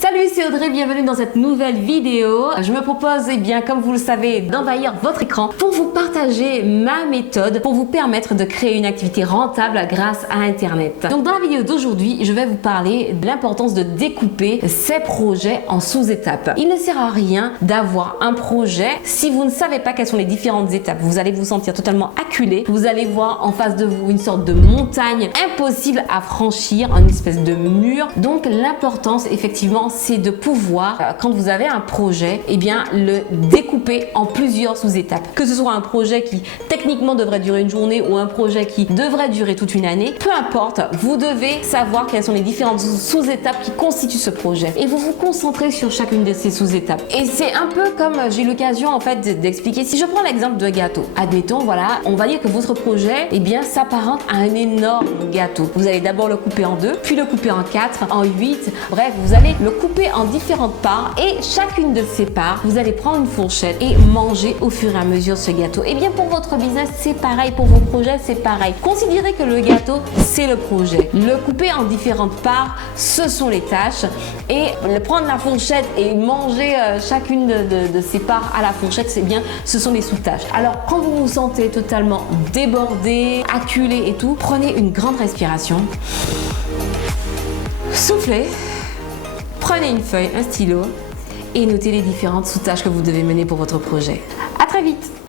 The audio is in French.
Salut, c'est Audrey, bienvenue dans cette nouvelle vidéo. Je me propose, comme vous le savez, d'envahir votre écran pour vous partager ma méthode pour vous permettre de créer une activité rentable grâce à Internet. Donc dans la vidéo d'aujourd'hui, je vais vous parler de l'importance de découper ces projets en sous-étapes. Il ne sert à rien d'avoir un projet si vous ne savez pas quelles sont les différentes étapes. Vous allez vous sentir totalement acculé. Vous allez voir en face de vous une sorte de montagne impossible à franchir, une espèce de mur. Donc l'importance, effectivement, c'est de pouvoir, quand vous avez un projet, le découper en plusieurs sous-étapes. Que ce soit un projet qui techniquement devrait durer une journée ou un projet qui devrait durer toute une année, peu importe, vous devez savoir quelles sont les différentes sous-étapes qui constituent ce projet. Et vous vous concentrez sur chacune de ces sous-étapes. Et c'est un peu comme j'ai eu l'occasion en fait d'expliquer. Si je prends l'exemple de gâteau, admettons, voilà, on va dire que votre projet, s'apparente à un énorme gâteau. Vous allez d'abord le couper en deux, puis le couper en 4, en 8, bref, vous allez le couper en différentes parts et chacune de ces parts, vous allez prendre une fourchette et manger au fur et à mesure ce gâteau. Et bien pour votre business, c'est pareil, pour vos projets, c'est pareil. Considérez que le gâteau, c'est le projet. Le couper en différentes parts, ce sont les tâches et prendre la fourchette et manger chacune de ces parts à la fourchette, ce sont les sous-tâches. Alors quand vous vous sentez totalement débordé, acculé et tout, prenez une grande respiration. Soufflez. Prenez une feuille, un stylo et notez les différentes sous-tâches que vous devez mener pour votre projet. À très vite!